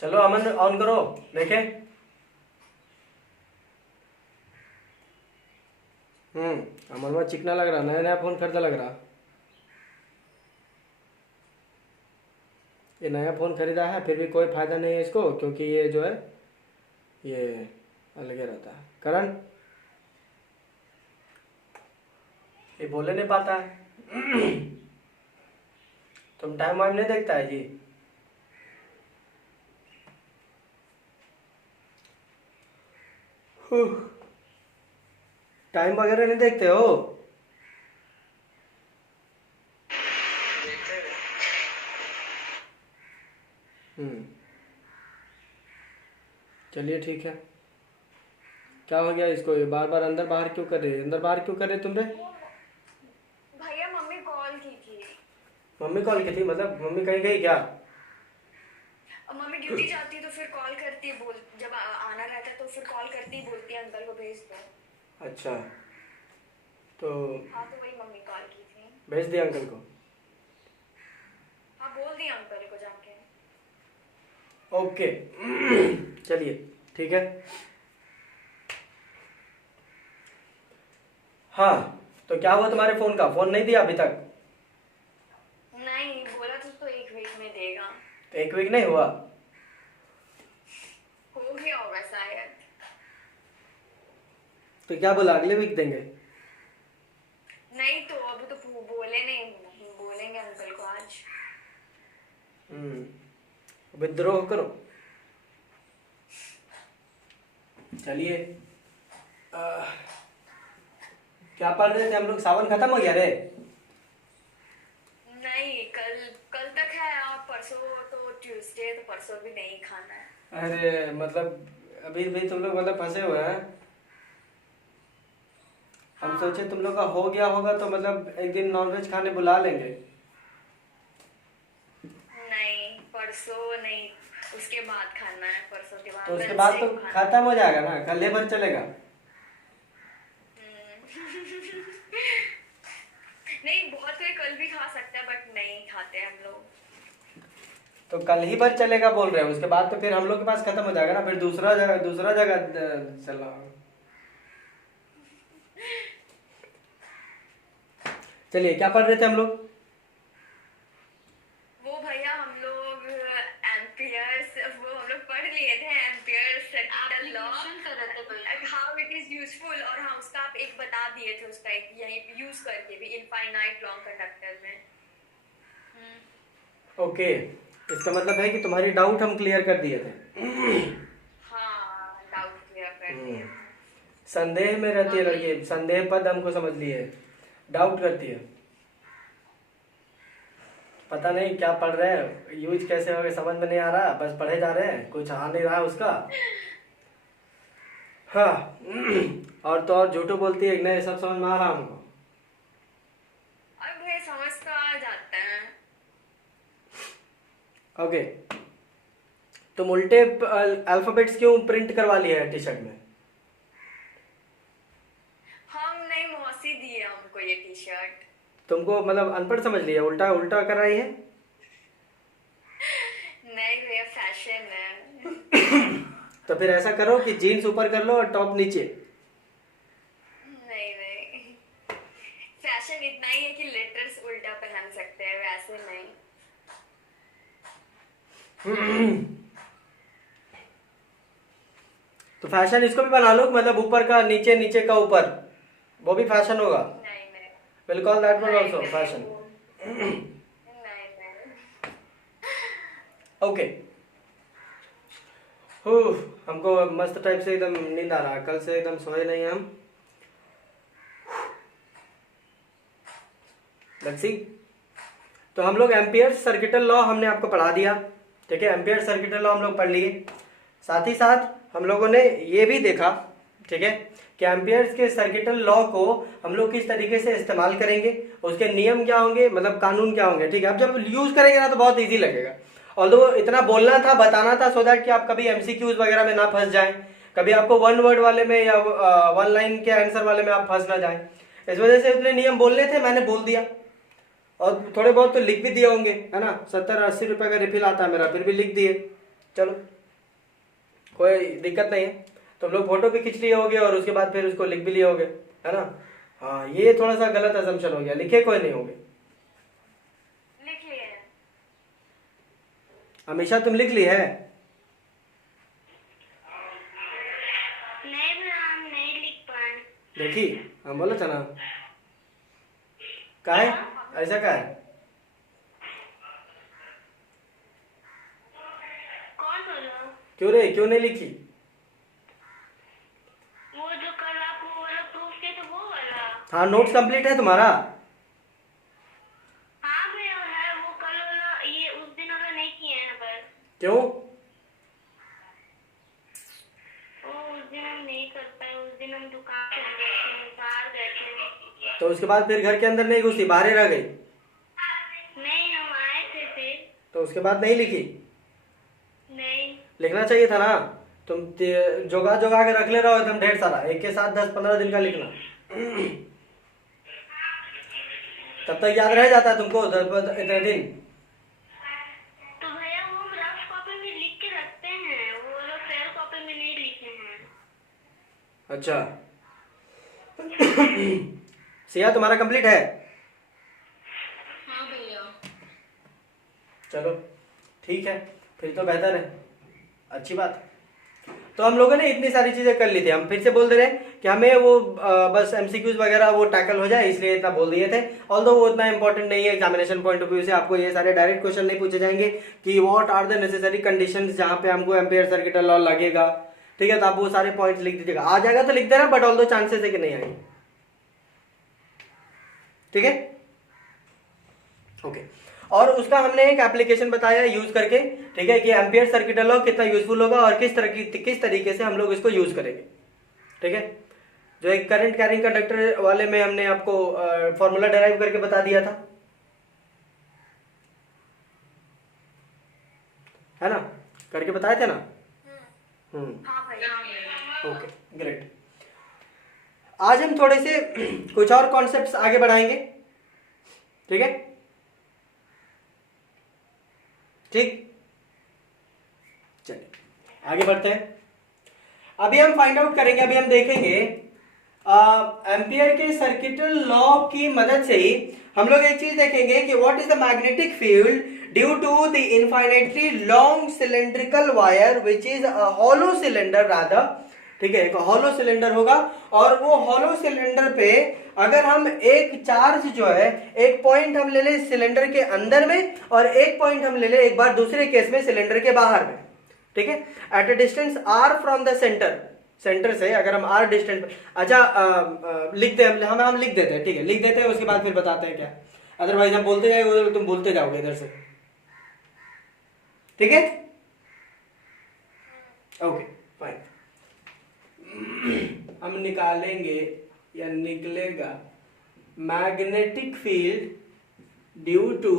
चलो अमन ऑन करो, देखे। अमन में चिकना लग रहा, नया नया फोन खरीदा लग रहा। ये नया फोन खरीदा है फिर भी कोई फायदा नहीं है इसको, क्योंकि ये जो है ये अलग रहता है। करण ये बोले नहीं पाता है। तुम टाइम वाइम नहीं देखता है जी? टाइम वगैरह नहीं देखते हो? चलिए ठीक है। क्या हो गया इसको, ये बार बार अंदर बाहर क्यों कर रही है? अंदर बाहर क्यों कर रहे तुम रे? भैया मम्मी कॉल की थी। मम्मी कॉल की थी? मतलब मम्मी कहीं गई क्या? अब मम्मी ड्यूटी जाती तो फिर कॉल करती, बोल जब आना रहता तो फिर कॉल करती, बोलती अंकल को भेज दो। अच्छा तो हाँ तो वही मम्मी कॉल की थी। भेज दिया अंकल को? हाँ बोल दिया अंकल को जाके। ओके। चलिए ठीक है। हाँ तो क्या हुआ तुम्हारे फोन का? फोन नहीं दिया अभी तक? नहीं बोला तो एक वीक में देगा। तो एक वीक नहीं हुआ? हो गया होगा शायद। तो क्या बोला अगले वीक देंगे? नहीं तो अभी तो बोले नहीं, बोलेंगे अंकल को आज। विद्रोह करो। चलिए क्या पढ़ रहे थे हम लोग? सावन खत्म हो गया रे? नहीं कल कल तक है, और परसों तो ट्यूसडे, तो परसों भी नहीं खाना है। अरे मतलब अभी भी तुम लोग मतलब फंसे हुए हैं। हम हाँ। सोचे तुम लोग का हो गया होगा तो मतलब एक दिन नॉनवेज खाने बुला लेंगे। नहीं परसों नहीं, उसके बाद खाना है, परसों के बाद। तो उसके बाद तो खत्म हो जाएगा ना, कल लेबर चलेगा। नहीं बहुत कोई कल भी खा सकता है बट नहीं खाते हम लोग। तो कल ही भर चलेगा बोल रहे हैं, उसके बाद तो फिर हम लोग के पास खत्म हो जाएगा ना, फिर दूसरा जगह चलना। चलिए क्या पढ़ रहे थे हम लोग? वो भैया हम लोग एम्पियर्स, वो हम लोग पढ़ लिए थे, amperes circuital law, how it is useful. और हाँ उसका आप एक बता दिए थे, उसका एक यही यूज करके भी इनफाइनाइट लॉन्ग कंडक्टर में। ओके इसका मतलब है कि तुम्हारी डाउट हम क्लियर कर दिए थे। हाँ डाउट क्लियर कर दिए। संदेह में रहती है लड़की, संदेह पद हमको समझ लिए, डाउट करती है। पता नहीं क्या पढ़ रहे हैं, यूज कैसे हो समझ में नहीं आ रहा, बस पढ़े जा रहे हैं, कुछ आ नहीं रहा उसका। हाँ और तो और झूठो बोलती है नहीं, सब समझ में आ रहा हमको। अब भैया समझ तो आ जाता है। ओके तुम उल्टे अल्फाबेट्स क्यों प्रिंट करवा लिए है टी शर्ट में? हम नहीं, मौसी दिए हमको ये टी शर्ट। तुमको मतलब अनपढ़ समझ लिया, उल्टा उल्टा कर रही है। नहीं भैया फैशन है। तो फिर ऐसा करो कि जीन्स ऊपर कर लो और टॉप नीचे। नहीं नहीं, फैशन इतना ही है कि लेटर्स उल्टा पहन सकते हैं, वैसे नहीं। तो फैशन इसको भी बना लो, मतलब ऊपर का नीचे, नीचे का ऊपर, वो भी फैशन होगा। नहीं नहीं, will call that one also नहीं, फैशन। नहीं नहीं। ओके हमको मस्त टाइप से एकदम नींद आ रहा है, कल से एकदम सोए नहीं हम। Let's see. तो हम लोग एम्पियर सर्किटल लॉ हमने आपको पढ़ा दिया, ठीक है। एम्पियर सर्किटल लॉ हम लोग पढ़ लिए, साथ ही साथ हम लोगों ने ये भी देखा, ठीक है, कि एम्पियर्स के सर्किटल लॉ को हम लोग किस तरीके से इस्तेमाल करेंगे, उसके नियम क्या होंगे, मतलब कानून क्या होंगे, ठीक है। अब जब यूज करेंगे ना तो बहुत इजी लगेगा। ऑल्दो इतना बोलना था, बताना था, सो दैट कि आप कभी एमसीक्यूज वगैरह में ना फंस जाएं, कभी आपको वन वर्ड वाले में या वन लाइन के आंसर वाले में आप फंस ना जाएं। इस वजह से इतने नियम बोलने थे, मैंने बोल दिया, और थोड़े बहुत तो लिख भी दिए होंगे, है ना। 70-80 रुपए का रिफिल आता है मेरा, फिर भी लिख दिए, चलो कोई दिक्कत नहीं है। तो हम लोग फोटो भी खींच लिए होगे और उसके बाद फिर उसको लिख भी लिए होगे, है ना। हाँ ये थोड़ा सा गलत असम्पशन हो गया, लिखे कोई नहीं होगे। लिख लिए हैं। हमेशा तुम लिख ली है? नहीं भैया हम नहीं लिख पाए। देखी हम बोला था ना। का है ऐसा का है? कौन बोला? क्यों रे, क्यों नहीं लिखी? वो जो कल आप वो वाला प्रूफ किए थे वो वाला। हाँ नोट्स कंप्लीट है तुम्हारा? हाँ भैया है, वो कल वाला ये उस दिन वाला नहीं किए हैं बस। क्यों? वो उस दिन हम नहीं कर पाए, उस दिन हम दुकान पे गए थे, बाहर गए थे। तो उसके बाद फिर घर के अंदर नहीं घुसी, बाहर ही रह गई? नहीं हम आए थे फिर। तो उसके बाद नहीं लिखी? नहीं। लिखना चाहिए था ना। तुम जोगा जोगा के रख ले रहे हो एकदम ढेर सारा, एक के साथ 10-15 दिन का लिखना। तब तक याद रह जाता है तुमको इतने दिन। तो भैया वो हम रफ कॉपी में लिख के रखते हैं, वो लोग फेयर कॉपी में नहीं लिखे हैं। अच्छा सिया तुम्हारा कंप्लीट है? हाँ भैया। चलो ठीक है, फिर तो बेहतर है, अच्छी बात। तो हम लोगों ने इतनी सारी चीज़ें कर ली थी। हम फिर से बोल दे रहे हैं कि हमें वो बस एमसीक्यूज वगैरह वो टैकल हो जाए, इसलिए इतना बोल दिए थे। ऑल्दो वो उतना इंपॉर्टेंट नहीं है एग्जामिनेशन पॉइंट ऑफ व्यू से। आपको ये सारे डायरेक्ट क्वेश्चन नहीं पूछे जाएंगे कि what are the necessary conditions जहाँ पे हमको एम्पियर सर्किट लॉ लगेगा, ठीक है। तो आप वो सारे पॉइंट्स लिख दीजिएगा, आ जाएगा तो लिख देना, बट ऑल्दो चांसेस है कि नहीं आएंगे, ठीक है। ओके और उसका हमने एक एप्लीकेशन बताया यूज करके, ठीक है, कि एम्पियर सर्किट लॉ कितना यूजफुल होगा और किस तरीके से हम लोग इसको यूज करेंगे, ठीक है। जो एक करंट कैरिंग कंडक्टर वाले में हमने आपको फॉर्मूला डेराइव करके बता दिया था, है ना, करके बताए थे ना। हाँ भैया। Okay great. आज हम थोड़े से कुछ और कॉन्सेप्ट्स आगे बढ़ाएंगे, ठीक है, ठीक। चलिए आगे बढ़ते हैं। अभी हम फाइंड आउट करेंगे, अभी हम देखेंगे एम्पियर के सर्किटल लॉ की मदद से ही हम लोग एक चीज देखेंगे कि what is the magnetic field due to the infinitely long cylindrical wire which is a hollow cylinder rather, ठीक है, एक हॉलो सिलेंडर होगा और वो हॉलो सिलेंडर पे अगर हम एक चार्ज जो है एक पॉइंट हम ले ले सिलेंडर के अंदर में और एक पॉइंट हम ले ले एक बार दूसरे केस में सिलेंडर के बाहर में, ठीक है, eight a distance r from the centre से अगर हम r डिस्टेंस, अच्छा लिख दे हम लिख देते हैं, ठीक है, लिख देते हैं, उसके बाद फिर बताते हैं क्या, अदरवाइज हम बोलते जाएंगे तुम बोलते जाओगे इधर से, ठीक है। Okay fine. हम निकालेंगे या निकलेगा magnetic field due to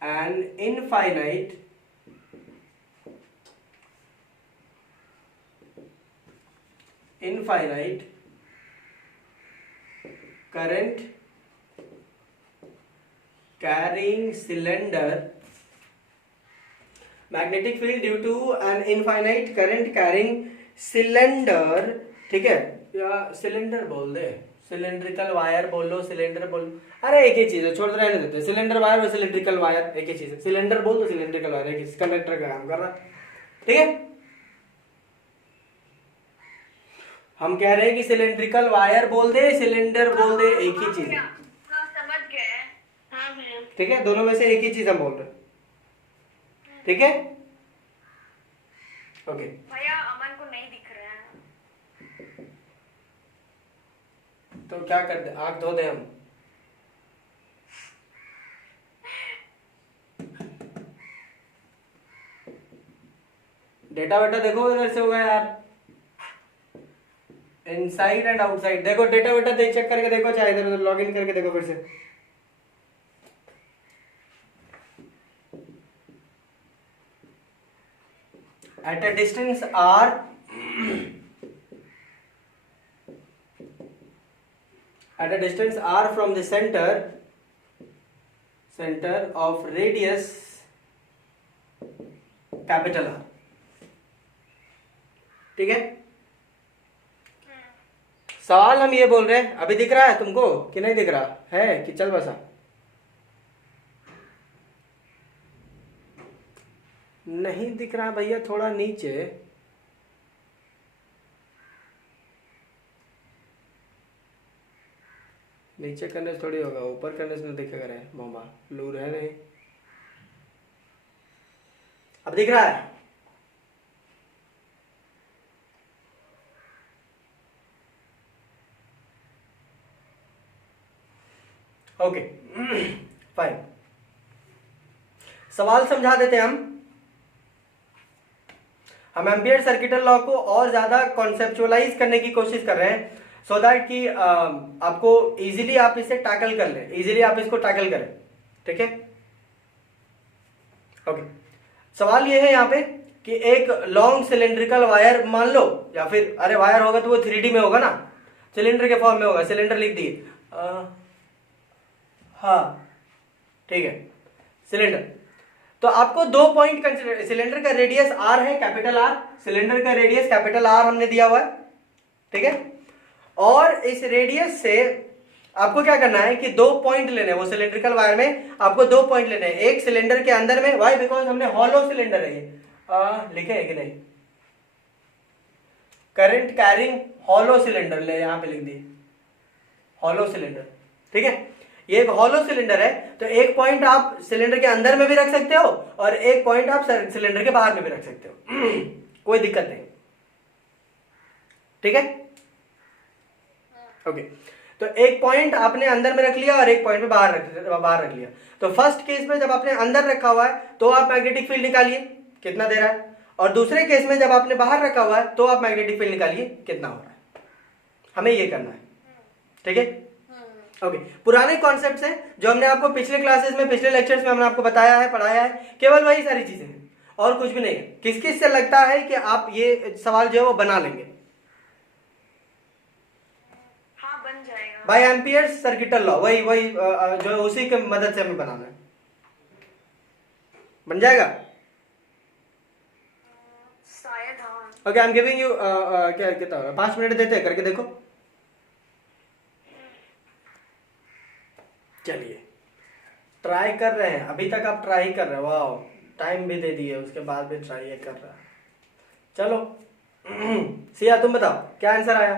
an infinite current carrying cylinder, magnetic field due to an infinite current carrying cylinder, ठीक है, या सिलेंडर बोल दे, सिलेंड्रिकल वायर बोल लो, सिलेंडर बोल, अरे एक ही चीज है, छोड़ रहने देते, सिलेंडर वायर और सिलेंड्रिकल वायर एक ही चीज है, सिलेंडर बोल दो सिलेंड्रिकल वायर एक ही कंडक्टर का काम कर रहा, ठीक है। हम कह रहे हैं कि सिलेंड्रिकल वायर बोल दे, सिलेंडर बोल दे, एक ही चीज है, समझ गए। हाँ भैया। ठीक है, दोनों में से एक ही चीज हम बोल रहे हैं, ठीक है। ओके भैया अमन को नहीं दिख रहा है। तो क्या कर दे, आंख धो दे हम। डेटा वेटा देखो इधर से होगा यार, इनसाइड एंड आउटसाइड देखो, डेटा वेटा देख चेक करके देखो, चाहे इधर उधर लॉग इन करके देखो फिर से। At a distance r, at a distance r from the center, centre of radius capital R. ठीक है, सवाल हम ये बोल रहे हैं, अभी दिख रहा है तुमको कि नहीं दिख रहा है, कि चल बसा? नहीं दिख रहा भैया, थोड़ा नीचे। नीचे करने से थोड़ी होगा, ऊपर करने से दिखेगा रे मामा, लूर है नहीं। अब दिख रहा है? Okay fine. सवाल समझा देते हैं हम एम्पियर सर्किटल लॉ को और ज्यादा कॉन्सेप्चुअलाइज करने की कोशिश कर रहे हैं, सो दैट कि आपको इजीली आप इसे टैकल कर लें, इजीली आप इसको टैकल करें। ठीक है, ओके। सवाल ये है यहाँ पे कि एक लॉन्ग सिलेंड्रिकल वायर मान लो, या फिर अरे वायर होगा तो वो 3D में होगा ना, सिलेंडर के फॉर्म में होगा, सिलेंडर लिख दिए। हाँ ठीक है, सिलेंडर। तो आपको 2 पॉइंट कंसिडर, सिलेंडर का रेडियस आर है, कैपिटल आर, सिलेंडर का रेडियस कैपिटल आर हमने दिया हुआ है। ठीक है, और इस रेडियस से आपको क्या करना है कि 2 पॉइंट लेने हैं, वो सिलेंड्रिकल वायर में आपको 2 पॉइंट लेने हैं, एक सिलेंडर के अंदर में, वाई बिकॉज हमने हॉलो सिलेंडर है ये, लिखे है कि नहीं, करंट कैरिंग हॉलो सिलेंडर ले, यहां पे लिख दिए हॉलो सिलेंडर। ठीक है, ये एक हॉलो सिलेंडर है, तो एक पॉइंट आप सिलेंडर के अंदर में भी रख सकते हो और एक पॉइंट आप सिलेंडर के बाहर में भी रख सकते हो कोई दिक्कत नहीं। ठीक है, ओके। तो एक पॉइंट आपने अंदर में रख लिया और एक पॉइंट में बाहर रख लिया। तो फर्स्ट केस में जब आपने अंदर रखा हुआ है तो आप मैग्नेटिक फील्ड निकालिए कितना दे रहा है, और दूसरे केस में जब आपने बाहर रखा हुआ है तो आप मैग्नेटिक फील्ड निकालिए कितना हो रहा है। हमें ये करना है। ठीक है, ओके। पुराने कॉन्सेप्ट्स हैं जो हमने आपको पिछले क्लासेस में, पिछले लेक्चर्स में हमने आपको बताया है, पढ़ाया है, केवल वही सारी चीजें हैं और कुछ भी नहीं है। किस किस से लगता है कि आप ये सवाल जो है वो बना लेंगे? हाँ बन जाएगा। बाय एम्पियर सर्किटल लॉ, वही जो है उसी के मदद से हमें बनाना है। बन जाएगा? शायद हाँ। Okay, I am giving you क्या कितना हो रहा है, 5 मिनट देते हैं, करके देखो। चलिए ट्राई कर रहे हैं, अभी तक आप ट्राई कर रहे हो, वाह, टाइम भी दे दिए, उसके बाद भी ट्राई कर रहा है। चलो सिया तुम बताओ क्या आंसर आया?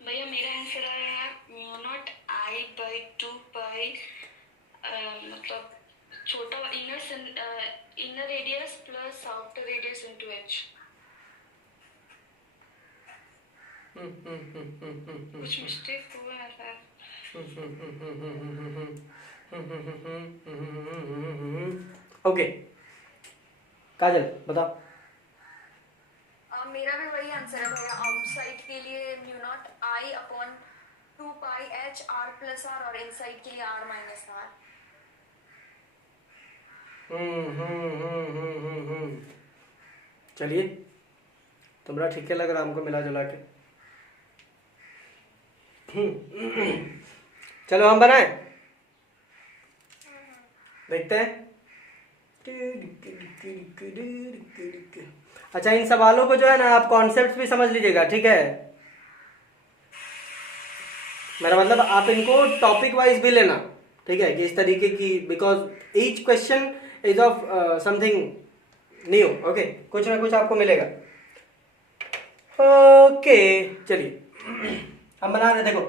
भैया मेरा आंसर आया है μ0I/2 पाई, मतलब छोटा inner radius plus outer radius into h। कुछ मिस्टेक हुआ है सर? ओके काजल बताओ। मेरा भी वही आंसर है भैया, आउटसाइड के लिए μ0I/2 पाई h r+r और इनसाइड के लिए r-r। चलिए तुम्हारा ठीक है लग रहा हमको मिला जुला के। चलो हम बनाए, देखते हैं। अच्छा, इन सवालों को जो है ना आप कॉन्सेप्ट भी समझ लीजिएगा, ठीक है? मेरा मतलब आप इनको टॉपिक वाइज भी लेना, ठीक है, कि इस तरीके की, because each question is of something new. Okay, कुछ ना कुछ आपको मिलेगा। ओके चलिए हम बना रहे, देखो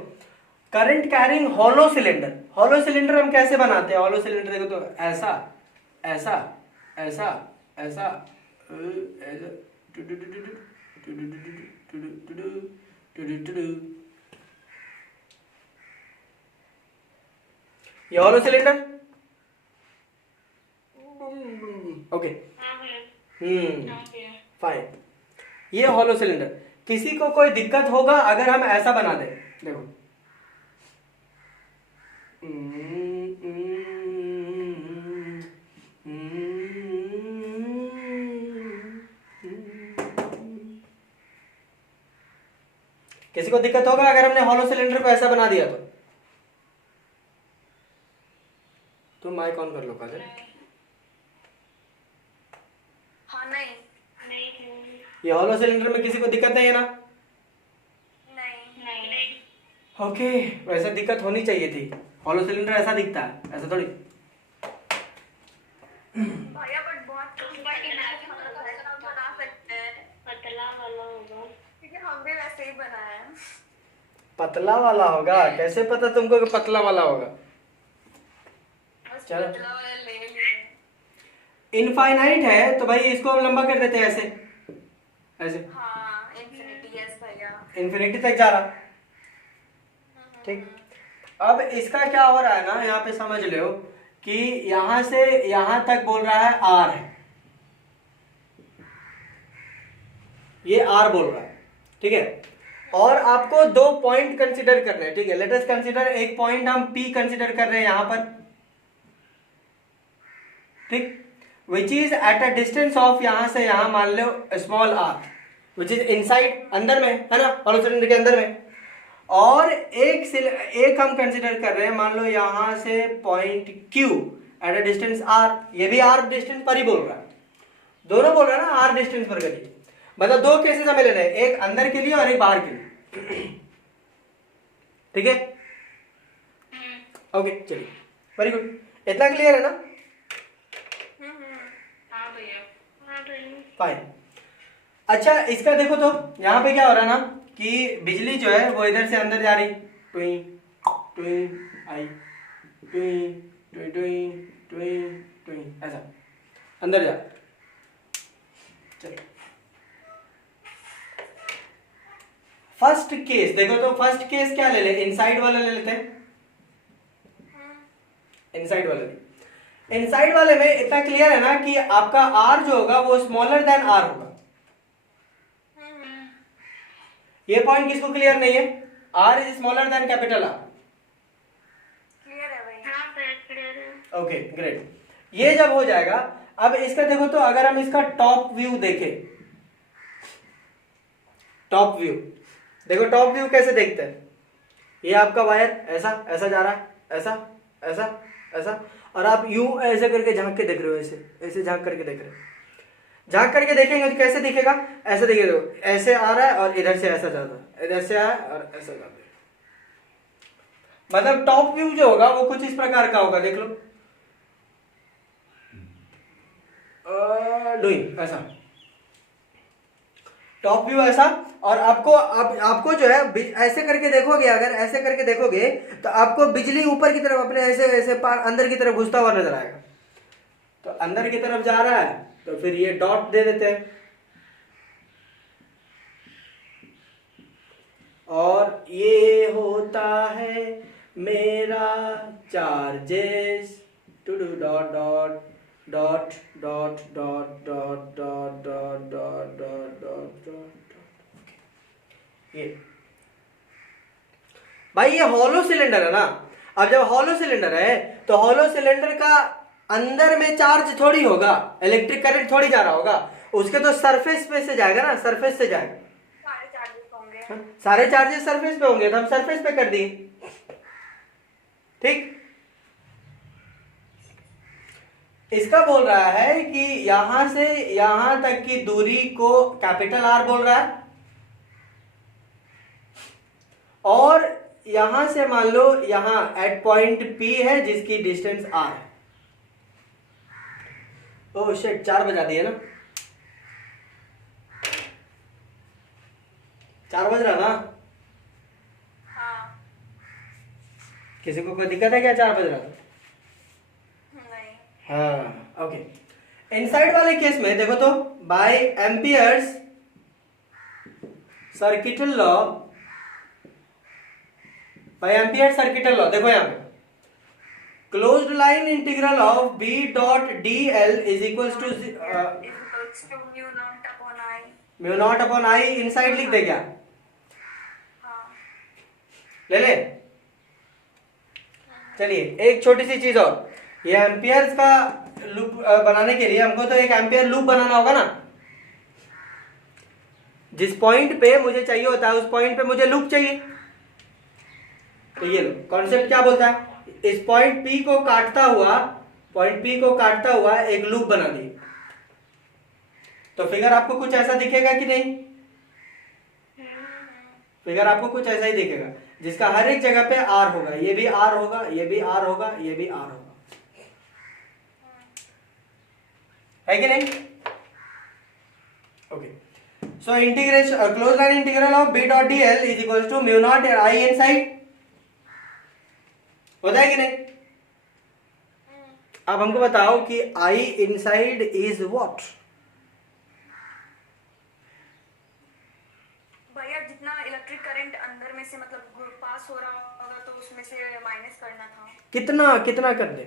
current carrying hollow cylinder. Hollow cylinder हम कैसे बनाते हैं? हॉलो सिलेंडर देखो तो ऐसा ऐसा ऐसा ऐसा, ये हॉलो सिलेंडर। ओके फाइन, ये हॉलो सिलेंडर। किसी को कोई दिक्कत होगा अगर हम ऐसा बना दें? देखो किसी को दिक्कत होगा अगर हमने हॉलो सिलेंडर को ऐसा बना दिया तो? तुम माइक ऑन कर लो काजल। हाँ नहीं ये हॉलो सिलेंडर में किसी को दिक्कत नहीं है ना? नहीं ओके, वैसे दिक्कत होनी चाहिए थी। हॉलो सिलेंडर ऐसा दिखता है, ऐसा थोड़ी। भैया बट बहुत बना सकते हैं, पतला वाला होगा क्योंकि हम भी वैसे ही बनाए हैं। पतला वाला होगा? कैसे पता तुमको कि पतला वाला होगा? चलो, पतला वाला ले लिए। इनफाइनाइट है तो भाई इसको हम लंबा कर देते हैं ऐसे ऐसे। हाँ इन्फिनिटी, यस भैया, इन्फिनिटी तक जा रहा। ठीक, अब इसका क्या हो रहा है ना, यहाँ पे समझ लो कि यहां से यहां तक बोल रहा है आर है, ये आर बोल रहा है, ठीक है। और आपको दो पॉइंट कंसीडर करने हैं, ठीक है। लेट अस कंसीडर, एक पॉइंट हम पी कंसीडर कर रहे हैं यहां पर, ठीक, which is at a distance of, यहां से यहां मान लो small R, which is inside, अंदर में है ना, हॉलो सिलेंडर के अंदर में। और एक हम कंसीडर कर रहे हैं, मान लो यहां से point Q at a distance R, ये भी आर डिस्टेंस पर ही बोल रहा है, दोनों बोल रहा है ना आर डिस्टेंस पर करिए। मतलब दो केसेस हमें लेने हैं, एक अंदर के लिए और एक बाहर के लिए, ठीक है। ओके चलिए, वेरी गुड, इतना क्लियर है ना? हाँ भैया, फाइन। अच्छा इसका देखो तो यहाँ पे क्या हो रहा है ना कि बिजली जो है वो इधर से अंदर जा रही, टुई टुई आई, टुई टुई टुई टुई टुई, ऐसा अंदर जा। चलिए फर्स्ट केस देखो तो, फर्स्ट केस क्या ले ले, इनसाइड वाला ले लेते हैं। इनसाइड वाले, इनसाइड वाले में इतना क्लियर है ना कि आपका आर जो होगा वो स्मॉलर देन आर होगा। ये पॉइंट किसको क्लियर नहीं है? R is smaller than capital R. Clear है भैया? हाँ क्लियर है। ओके ग्रेट, ये जब हो जाएगा, अब इसका देखो तो, अगर हम इसका टॉप व्यू देखें, टॉप व्यू देखो, टॉप व्यू कैसे देखते हैं, ये आपका वायर ऐसा ऐसा जा रहा है, ऐसा ऐसा ऐसा, और आप यूं ऐसे करके झांक के देख रहे हो, ऐसे ऐसे झांक करके देख रहे हो। झांक करके देखेंगे तो कैसे दिखेगा? ऐसे देखिए, देखो ऐसे आ रहा है और इधर से ऐसा जाता है, इधर से आया और ऐसा जाता है। मतलब टॉप व्यू जो होगा वो कुछ इस प्रकार का होगा, देख लो, डूइंग ऐसा, टॉप व्यू ऐसा। और आपको जो है ऐसे करके देखोगे, अगर ऐसे करके देखोगे तो आपको बिजली ऊपर की तरफ अपने ऐसे ऐसे अंदर की तरफ घुसता हुआ नजर आएगा। तो अंदर की तरफ जा रहा है तो फिर ये डॉट दे देते हैं, और ये होता है मेरा charges, to do dot dot dot dot dot dot dot dot dot dot dot dot. ये भाई ये हॉलो सिलेंडर है ना। अब जब हॉलो सिलेंडर है तो हॉलो सिलेंडर का अंदर में चार्ज थोड़ी होगा, इलेक्ट्रिक करंट थोड़ी जा रहा होगा, उसके तो सरफेस पे से जाएगा ना, सरफेस से जाएगा। सारे चार्जेस होंगे, सारे चार्जेस सरफेस पे होंगे, तो हम सरफेस पे कर दिए, ठीक। इसका बोल रहा है कि यहां से यहां तक की दूरी को कैपिटल आर बोल रहा है, और यहां से मान लो यहां एट पॉइंट पी है जिसकी डिस्टेंस आर है। ओह शिट, 4 बजा दिए ना, 4 बज रहा ना? हाँ किसी को कोई दिक्कत है क्या 4 बज रहा? नहीं, हाँ ओके। इनसाइड वाले केस में देखो तो, by Ampere's circuital law, by Ampere circuital law, देखो यहां पे closed line integral of B dot d l is equals to mu naught upon I, inside लिख दे क्या? ले ले। चलिए एक छोटी सी चीज और, ये एम्पियर्स का लूप बनाने के लिए हमको तो एक एम्पियर लूप बनाना होगा ना। जिस पॉइंट पे मुझे चाहिए होता है उस पॉइंट पे मुझे लूप चाहिए। तो ये लो कॉन्सेप्ट क्या बोलता है, इस पॉइंट P को काटता हुआ एक लूप बना दिए। तो फिगर आपको कुछ ऐसा दिखेगा कि नहीं, फिगर आपको कुछ ऐसा ही दिखेगा जिसका हर एक जगह पे R होगा, ये भी R होगा, ये भी R होगा, ये भी R होगा, है कि नहीं? Okay, so integration close line integral of B dot dl is equal to mu naught I inside, होता है कि नहीं? अब हमको बताओ कि I इनसाइड इज व्हाट? भैया जितना इलेक्ट्रिक करंट अंदर में से मतलब पास हो रहा होगा तो उसमें से माइनस करना था। कितना कितना कर दे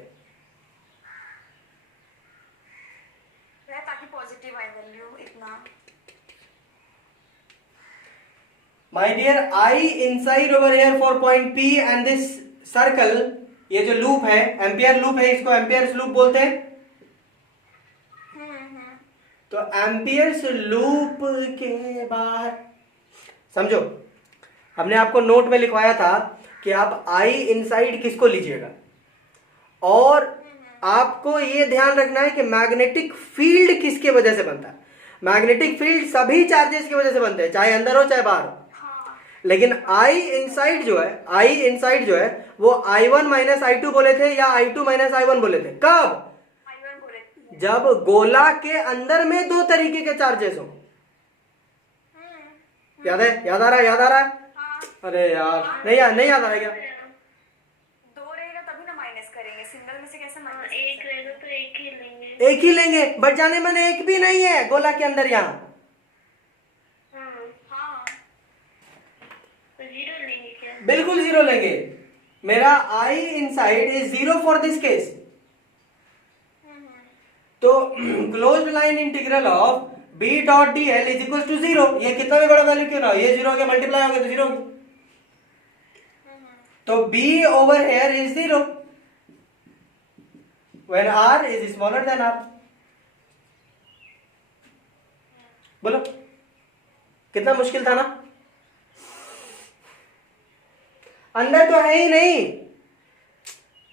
ताकि पॉजिटिव आई वैल्यू इतना। My dear, I inside over here for point P and this circle, ये जो लूप है एम्पियर लूप है, इसको एम्पियर्स लूप बोलते हैं। तो एम्पियर्स लूप के बाहर समझो, हमने आपको नोट में लिखवाया था कि आप I इनसाइड किसको लीजिएगा, और आपको ये ध्यान रखना है कि मैग्नेटिक फील्ड किसके वजह से बनता है। मैग्नेटिक फील्ड सभी चार्जेस की वजह से बनते हैं, चाहे अंदर हो चाहे बाहर हो। लेकिन I इनसाइड जो है वो I1 माइनस I2 बोले थे या I2 माइनस I1 बोले थे। कब? I1 बोले थे। जब गोला के अंदर में दो तरीके के चार्जेस हो। याद है? याद आ रहा है? हाँ। अरे यार नहीं याद आ रहा है क्या? दो रहेगा तभी ना माइनस करेंगे, सिंगल में से कैसे माइनस? एक रहेगा तो एक ही लेंगे। बट जाने मन एक भी नहीं है गोला के अंदर यहाँ। हाँ तो जीरो लेंगे क्या? बिल्कुल जीरो लेंगे। मेरा I inside is zero for this case. तो closed line integral of B dot dl is equal to zero. ये कितना भी बड़ा वैल्यू क्यों ना हो, ये जीरो हो गया, मल्टीप्लाई हो गया तो जीरो हो गया। तो B over here is zero when R is smaller than R। बोलो कितना मुश्किल था ना? अंदर तो है ही नहीं।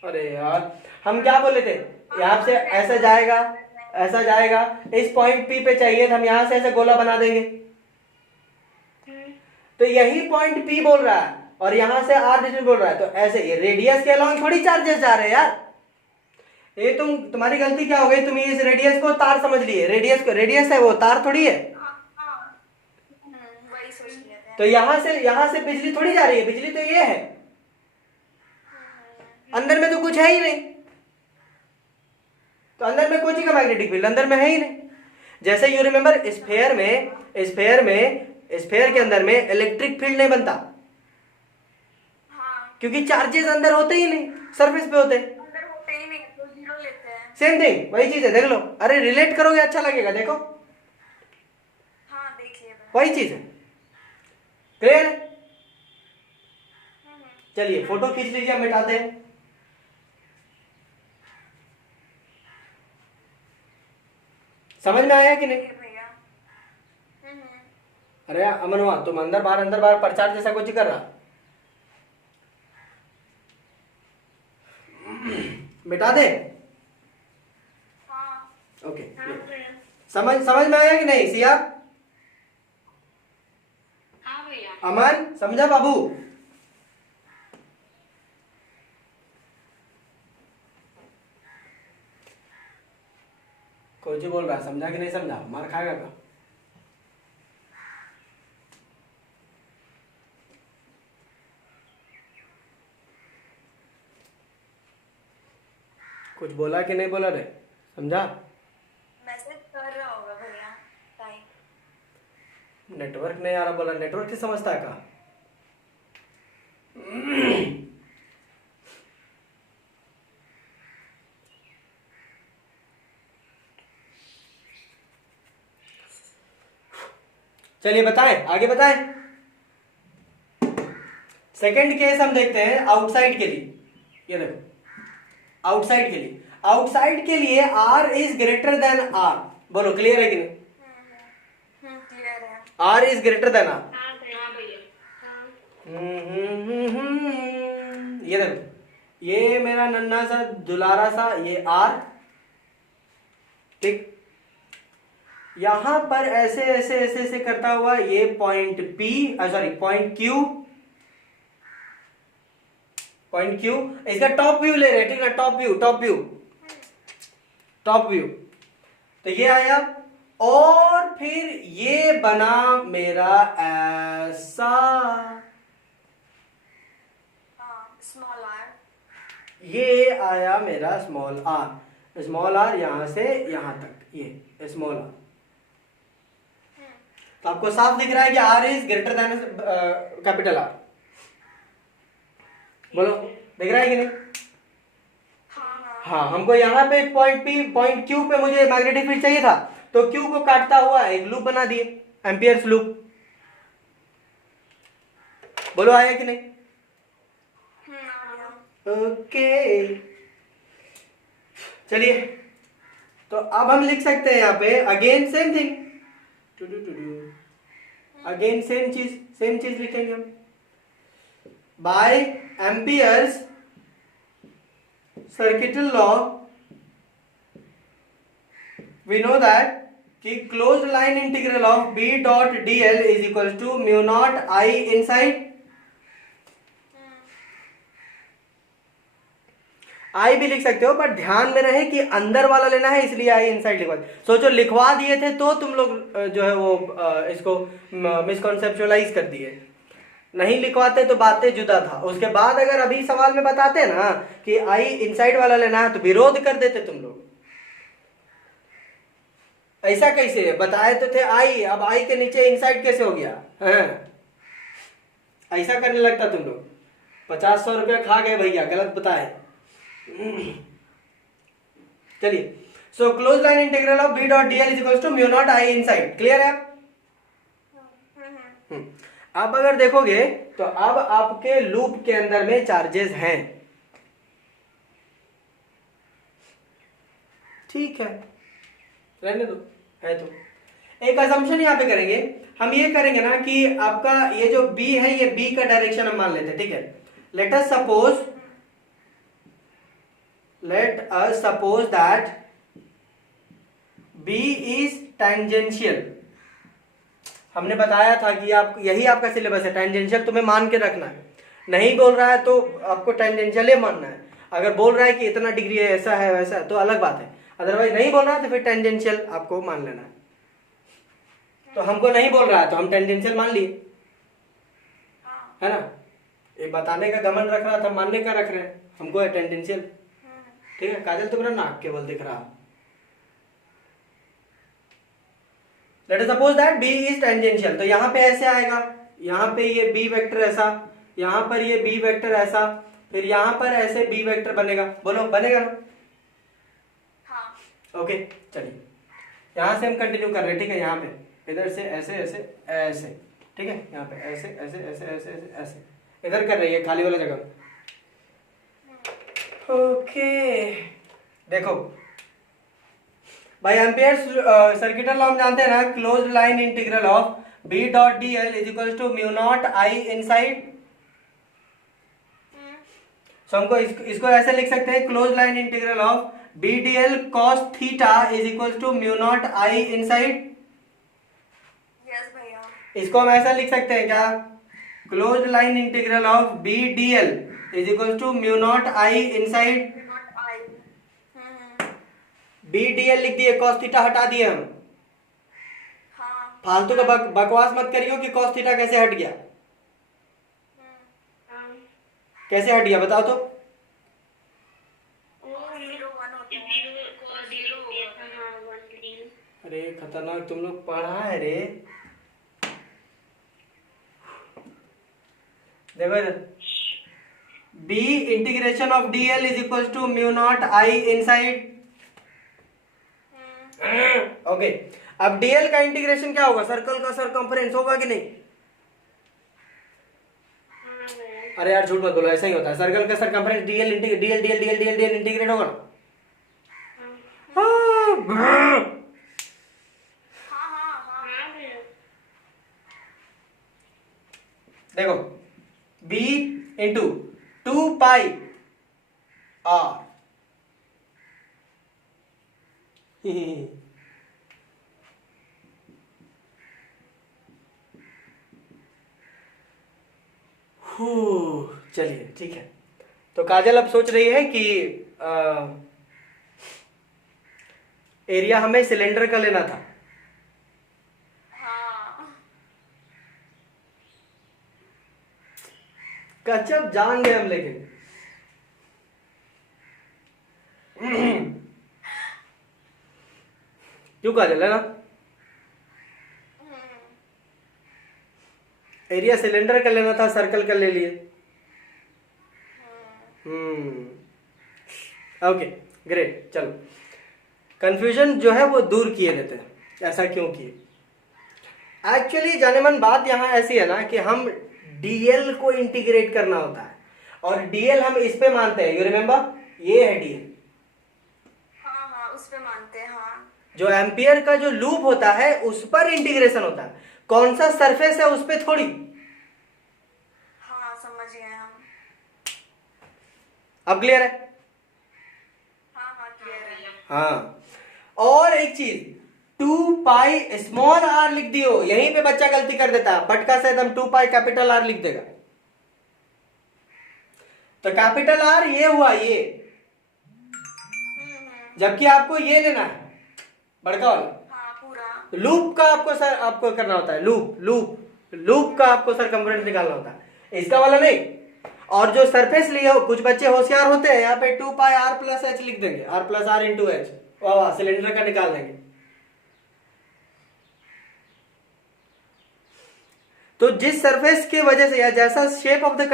अरे यार हम क्या बोले थे, यहां से ऐसा जाएगा, इस पॉइंट P पे चाहिए तो हम यहां से ऐसे गोला बना देंगे। तो यही पॉइंट P बोल रहा है और यहां से R डिस्टेंस बोल रहा है, तो ऐसे ये रेडियस के अलावा थोड़ी चार्जेस जा रहे हैं यार। ये तुम्हारी गलती क्या हो गई, तुम इस रेडियस को तार समझ लिए। रेडियस है वो, तार थोड़ी है। वही सोच लिया था। तो यहां से बिजली थोड़ी जा रही है, बिजली तो ये है, अंदर में तो कुछ है ही नहीं। तो अंदर में कोई चीज का मैग्नेटिक फील्ड अंदर में है ही नहीं। जैसे यू रिमेंबर स्फेयर के अंदर में इलेक्ट्रिक फील्ड नहीं बनता, क्योंकि चार्जेस अंदर होते ही नहीं, सरफेस पे होते हैं। अंदर होते ही नहीं तो जीरो लेते हैं। सेम थिंग, वही चीज है, देख लो। अरे रिलेट करोगे अच्छा लगेगा, देखो हाँ देख लिया मैंने। वही चीज है। क्लियर है? चलिए फोटो खींच लीजिए, हम मिटाते हैं। समझ में आया कि नहीं? भैया अरे अमनवा, तुम अंदर बाहर प्रचार जैसा कुछ कर रहा। मिटा दे। हाँ ओके, हाँ भैया। समझ में आया कि नहीं सिया? हाँ भैया। अमन समझा बाबू? कोई जी बोल रहा, समझा कि नहीं समझा? मार खाएगा का? कुछ बोला कि नहीं बोला रे? समझा? मैसेज कर रहा होगा भैया टाइम। नेटवर्क नहीं आ रहा बोला, नेटवर्क की समझता है का? चलिए बताएं, आगे बताएं। सेकंड केस हम देखते हैं आउटसाइड के लिए। ये देखो आउटसाइड के लिए R is greater than R। बोलो क्लियर है कि नहीं? क्लियर है। R is greater than R. हाँ भैया। हाँ भैया। हाँ। ये देखो, ये मेरा नन्हा सा दुलारा सा ये आर, ठीक। यहां पर ऐसे ऐसे ऐसे ऐसे करता हुआ ये point P, sorry point Q, point Q, इसका टॉप व्यू ले रहे हैं, ठीक है, top view, top view, top view. तो ये आया, और फिर ये बना मेरा ऐसा, स्मॉल आर, ये आया मेरा स्मॉल आर, स्मॉल आर यहां से यहां तक, ये स्मॉल आर। तो आपको साफ दिख रहा है कि R is greater than capital R. बोलो, दिख रहा है कि नहीं? हाँ, हमको यहाँ पे पॉइंट पी, पॉइंट क्यू पे मुझे मैग्नेटिक फील्ड चाहिए था, तो क्यू को काटता हुआ एक लूप बना दिए, एम्पियर्स लूप। बोलो, आया कि नहीं? ओके, चलिए, तो अब हम लिख सकते हैं यहाँ पे again same thing, again same चीज लिखेंगे हम, by Ampere's circuital law we know that कि closed line integral of B dot dl is equal to mu naught I inside I भी लिख सकते हो, पर ध्यान में रहे कि अंदर वाला लेना है, इसलिए I इनसाइड लिखवा। सोचो लिखवा दिए थे तो तुम लोग जो है वो इसको मिसकॉन्सेप्चुअलाइज कर दिए, नहीं लिखवाते तो बातें जुदा था। उसके बाद अगर अभी सवाल में बताते ना कि I इनसाइड वाला लेना है तो विरोध कर देते तुम लोग। ऐसा कैसे बताए तो थे I, अब I के नीचे इनसाइड कैसे हो गया है? ऐसा करने लगता तुम लोग। 50-100 रुपया खा गए भैया, गलत बताए। चलिए, so close line integral of B dot dl is equal to mu naught I inside, clear है? अब अगर देखोगे तो अब आपके लूप के अंदर में चार्जेस हैं, ठीक है, रहने दो, है तो। एक असम्पशन यहां पे करेंगे हम, ये करेंगे ना कि आपका ये जो B है, ये B का डायरेक्शन हम मान लेते हैं, ठीक है। Let us suppose that B is tangential. हमने बताया था कि आप, यही आपका सिलेबस है, टेंजेंशियल तुम्हें मान के रखना है। नहीं बोल रहा है तो आपको टेंजेंशियल ही मानना है। अगर बोल रहा है कि इतना डिग्री है, ऐसा है वैसा है, तो अलग बात है। अदरवाइज नहीं बोल रहा है तो फिर टेंजेंशियल आपको मान लेना है। तो हमको नहीं बोल रहा है तो हम टेंजेंशियल मान लिए, है ना। ये बताने का घमंड रख रहा था, मानने का रख रहे हैं, हमको है टेंजेंशियल, ठीक है। काजल तुम्हारा नाक केवल दिख रहा। Let us suppose that B is tangential, तो यहाँ पे ऐसे आएगा, यहाँ पे ये B वेक्टर ऐसा, यहाँ पर ये B वेक्टर ऐसा, फिर यहाँ पर ऐसे B वेक्टर बनेगा। बोलो, बनेगा ना? हाँ। ओके, चलिए यहाँ से हम कंटिन्यू कर रहे हैं, ठीक है। यहाँ पे इधर से ऐसे ऐसे ऐसे, ठीक है, यहाँ पे ऐसे ऐसे ऐसे ऐसे ऐसे ऐसे, इधर कर रही है खाली वाला जगह। ओके, देखो भाई, एम्पियर्स सर्किटल लॉ हम जानते हैं ना, closed line integral of B dot dl is equal to mu naught I inside. So हमको इसको ऐसे लिख सकते हैं, closed line integral of B dl cos theta is equal to mu naught I inside. Yes भैया। इसको हम ऐसा लिख सकते हैं क्या, closed line integral of B dl is equal to mu naught I inside. B dl लिख दिए, cos थीटा हटा दिए हम। हाँ। फालतू का बकवास मत करियो कि cos थीटा कैसे हट गया। कैसे हट गया बताओ तो। अरे खतरनाक, तुम लोग पढ़ा है रे। देखो इधर, B integration of dl is equal to mu naught I inside. Okay, अब dl का इंटीग्रेशन क्या होगा, सर्कल का सरकमफ्रेंस होगा कि नहीं? अरे यार झूठ मत बोलो, ऐसा ही होता है। सर्कल का सरकमफ्रेंस dl इंटीग्रेट होगा ना। देखो b इंटू 2 पाई r चलिए ठीक है। तो काजल अब सोच रही है कि एरिया हमें सिलेंडर का लेना था। हाँ गजब जान गए हम, लेकिन क्यों काजल, है ना? एरिया सिलेंडर का लेना था, सर्कल का ले लिए। Okay great. चलो, कंफ्यूजन जो है वो दूर किए देते हैं। ऐसा क्यों किए? एक्चुअली जाने मन बात यहाँ ऐसी है ना कि हम डीएल को इंटीग्रेट करना होता है, और डीएल हम इस पे मानते हैं। यू रिमेम्बर, ये है डीएल। हाँ हाँ उस पे मानते हैं। हाँ जो एम्पियर का जो लूप होता है उस पर इंटीग्रेशन होता है, कौन सा सरफेस है उस पे थोड़ी। हाँ समझ गए हम। अब क्लियर है? हाँ हाँ क्लियर है। हाँ, और एक चीज, 2 पाई स्मॉल r लिख दियो। यहीं पे बच्चा गलती कर देता है, बट का शायद हम 2 पाई कैपिटल R लिख देगा। तो कैपिटल R ये हुआ ये, जबकि आपको ये लेना है बड़का वाला। हाँ पूरा लूप का आपको करना होता है, लूप का आपको सरकमफ्रेंस निकालना होता है, इसका वाला नहीं। और जो सरफेस लिया हो, कुछ बच्चे होशियार होते हैं, यहाँ पे 2 पाई r+h लिख देंगे, r+r इंटू एच। वाह, सिलेंडर का निकाल देंगे। तो जिस सरफेस की वजह से या जैसा शेप ऑफ द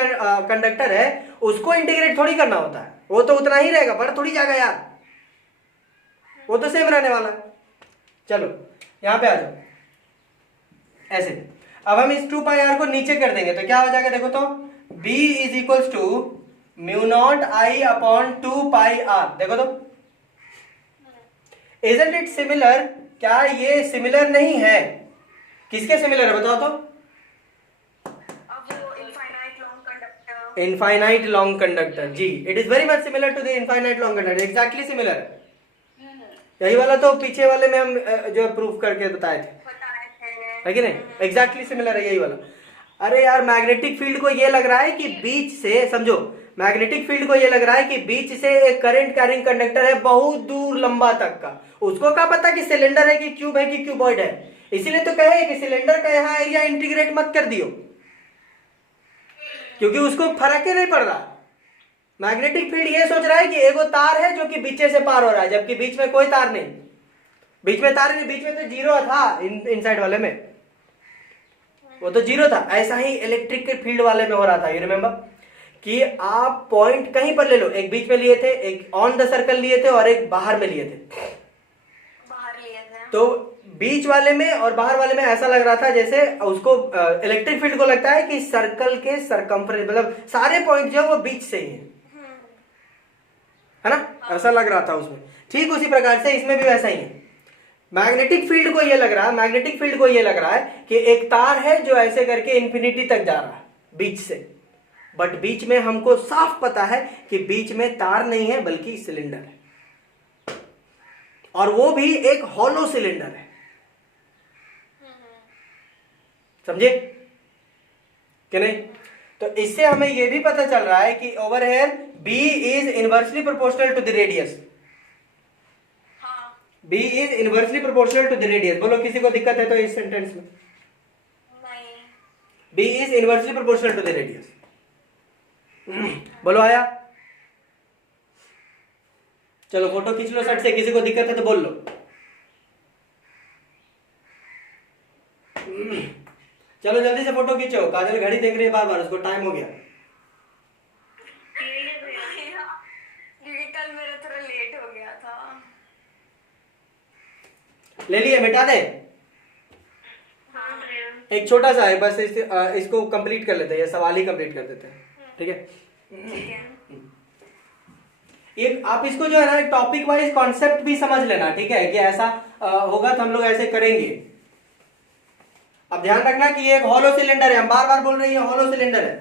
कंडक्टर है उसको इंटीग्रेट थोड़ी करना होता है, वो तो उतना ही रहेगा, बढ़ थोड़ी जाएगा यार, वो तो सेम रहने वाला है। चलो यहां पे आ जाओ ऐसे। अब हम इस 2 पाई r को नीचे कर देंगे तो क्या हो जाएगा, देखो तो b is equals to μ0 I/2 pi r। देखो तो, इजंट इट सिमिलर? क्या ये सिमिलर नहीं है? किसके सिमिलर है बताओ तो? अब वो infinite long conductor. Infinite long conductor, जी, it is very much similar to the infinite long conductor, exactly similar है। यही वाला तो पीछे वाले में हम जो प्रूफ करके बताए थे, है कि नहीं? एग्जैक्टली सिमिलर है यही वाला। अरे यार, मैग्नेटिक फील्ड को ये लग रहा है कि बीच से, समझो, मैग्नेटिक फील्ड को ये लग रहा है कि बीच से एक करंट कैरिंग कंडक्टर है बहुत दूर लंबा तक का, उसको क्या पता कि सिलेंडर है कि क्यूब है कि क्यूबॉइड है। इसीलिए तो कहे कि सिलेंडर का यहाँ एरिया इंटीग्रेट मत कर दियो, क्योंकि उसको फर्क ही नहीं पड़ रहा। मैग्नेटिक फील्ड ये सोच रहा है कि एगो तार है जो कि बीचे से पार हो रहा है, जबकि बीच में कोई तार नहीं, बीच में तार नहीं, बीच में तो जीरो था इनसाइड वाले में, वो तो जीरो था। ऐसा ही इलेक्ट्रिक के फील्ड वाले में हो रहा था। यू रिमेम्बर कि आप पॉइंट कहीं पर ले लो, एक बीच में लिए थे, एक ऑन द सर्कल लिए थे और एक बाहर में लिए थे। बाहर लिए थे। तो बीच वाले में और बाहर वाले में ऐसा लग रहा था जैसे उसको इलेक्ट्रिक फील्ड को लगता है कि सर्कल के सरकमफ्रेंस, मतलब सारे पॉइंट जो है वो बीच से ही है ना, ऐसा लग रहा था उसमें। ठीक उसी प्रकार से इसमें भी वैसा ही है। मैग्नेटिक फील्ड को ये लग रहा है कि एक तार है जो ऐसे करके इंफिनिटी तक जा रहा है बीच से, बट बीच में हमको साफ पता है कि बीच में तार नहीं है बल्कि सिलेंडर है, और वो भी एक हॉलो सिलेंडर है। समझे कि नहीं? तो इससे हमें यह भी पता चल रहा है कि over here B is inversely proportional to the radius. B is inversely proportional to the radius. बोलो किसी को दिक्कत है तो इस सेंटेंस में? नहीं। B is inversely proportional to the radius. बोलो आया? चलो फोटो खींच लो सट से, किसी को दिक्कत है तो बोल लो। चलो जल्दी से फोटो खींचो। काजल घड़ी देख रही है बार बार, उसको टाइम हो गया। क्योंकि कल मेरा थोड़ा लेट हो गया था। ले लिए, मिटा दे। एक छोटा सा है बस, इसको कंप्लीट कर लेते हैं, ये सवाल ही कंप्लीट कर देते हैं, ठीक है? एक आप इसको जो है ना टॉपिक वाइज कॉन्सेप्ट भी समझ लेना, ठीक है? कि ऐसा होगा तो हम लोग ऐसे करेंगे। अब ध्यान रखना कि ये एक हॉलो सिलेंडर है, हम बार बार बोल रहे हैं ये हॉलो सिलेंडर है।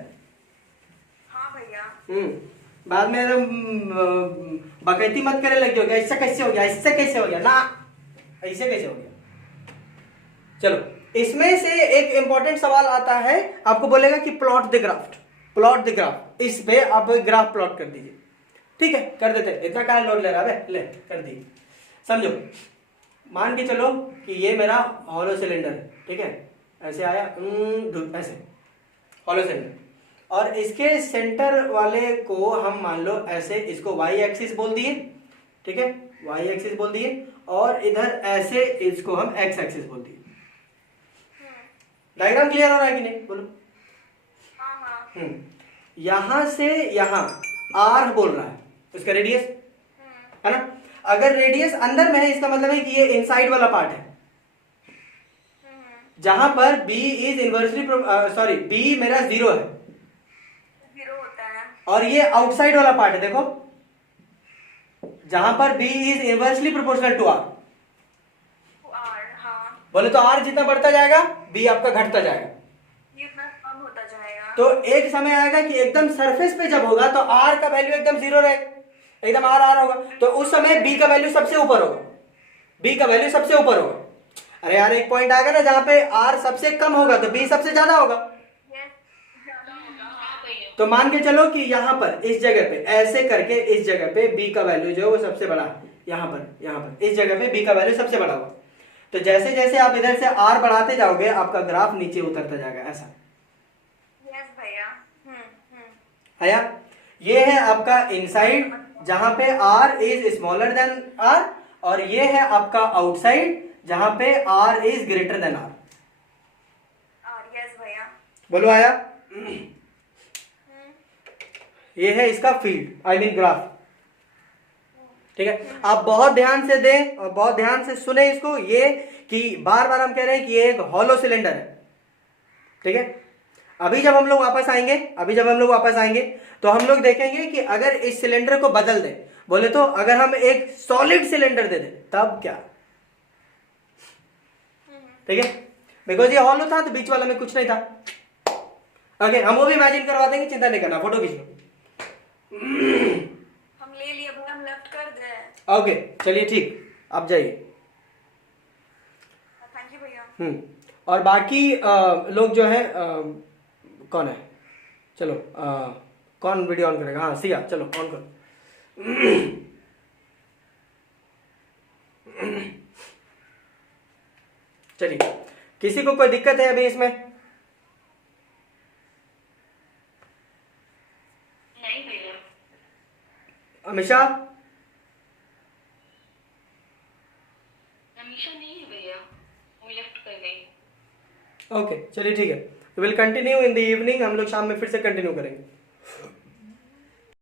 हाँ भैया। बाद में एकदम बकैती मत करे लग जाओगे, ऐसा कैसे हो गया, इससे कैसे हो गया ना, ऐसे कैसे हो गया। चलो इसमें से एक इंपॉर्टेंट सवाल आता है, आपको बोलेगा कि plot the graph, plot the graph, इस पे आप ग्राफ प्लॉट कर दीजिए। ठीक है, कर देते, इतना क्या लोड ले रहा है, ले कर दिए। समझो, मान के चलो कि ये मेरा हॉलो सिलेंडर है, ठीक है, ऐसे आया ऐसे हॉलो सिलेंडर, और इसके सेंटर वाले को हम मान लो ऐसे, इसको वाई एक्सिस बोल दिए, ठीक है, वाई एक्सिस बोल दिए, और इधर ऐसे इसको हम एक्स एक्सिस बोल दिए। डायग्राम क्लियर हो रहा है कि नहीं, बोलो। यहां से यहां आर बोल रहा है, इसका रेडियस है ना। अगर रेडियस अंदर में है, इसका मतलब है कि ये इनसाइड वाला पार्ट है, जहां पर b is inversely sorry b मेरा 0 है, 0 होता है, और ये आउटसाइड वाला पार्ट है, देखो जहां पर b is inversely proportional to r। हाँ, बोले तो r जितना बढ़ता जाएगा b आपका घटता जाएगा, ये इतना कम होता जाएगा। तो एक समय आएगा कि एकदम सरफेस पे जब होगा तो r का वैल्यू एकदम 0 रहेगा, एकदम r होगा, तो उस समय b का वैल्यू सबसे ऊपर होगा, b का वैल्यू सबसे ऊपर होगा। अरे यार एक पॉइंट आएगा ना जहां पे r सबसे कम होगा तो b सबसे ज्यादा होगा। तो मान के चलो कि यहाँ पर इस जगह पे ऐसे करके इस जगह पे b का वैल्यू जो है वो सबसे बड़ा है, यहाँ पर इस जगह पे b का वैल्यू सबसे बड़ा होगा। तो जैसे जैसे आप इधर से r बढ़ाते जाओगे आपका ग्राफ नीचे उतरता जाएगा, ऐसा। यस भैया। आया, ये है आपका इनसाइड जहां पे r is smaller then r, और ये है आपका आउटसाइड जहां पे r is greater than r। Yes भैया। बोलो आया। ये है इसका फील्ड, आई मीन ग्राफ। ठीक है, आप बहुत ध्यान से दें और बहुत ध्यान से सुने इसको, ये कि बार बार हम कह रहे हैं कि ये एक हॉलो सिलेंडर है। ठीक है, अभी जब हम लोग वापस आएंगे तो हम लोग देखेंगे कि अगर इस सिलेंडर को बदल दें, बोले तो अगर हम एक सॉलिड सिलेंडर दे दें तब क्या। ठीक है, बिकॉज ये हॉलो था तो बीच वाला में कुछ नहीं था। ओके, हम वो भी इमेजिन करवा देंगे, चिंता नहीं करना, फोटो खींच लो। हम ले लिए भैया, हम लेफ्ट कर दे। ओके चलिए ठीक, आप जाइए। थैंक यू भैया। और बाकी लोग जो है कौन है, चलो कौन वीडियो ऑन करेगा, हाँ सिया, चलो ऑन करो। चलिए, किसी को कोई दिक्कत है अभी इसमें? नहीं भैया। अमीशा? अमीशा नहीं है भैया, वो लेफ्ट कर गई। ओके चलिए ठीक है, will continue in the evening, हम लोग शाम में फिर से कंटिन्यू करेंगे।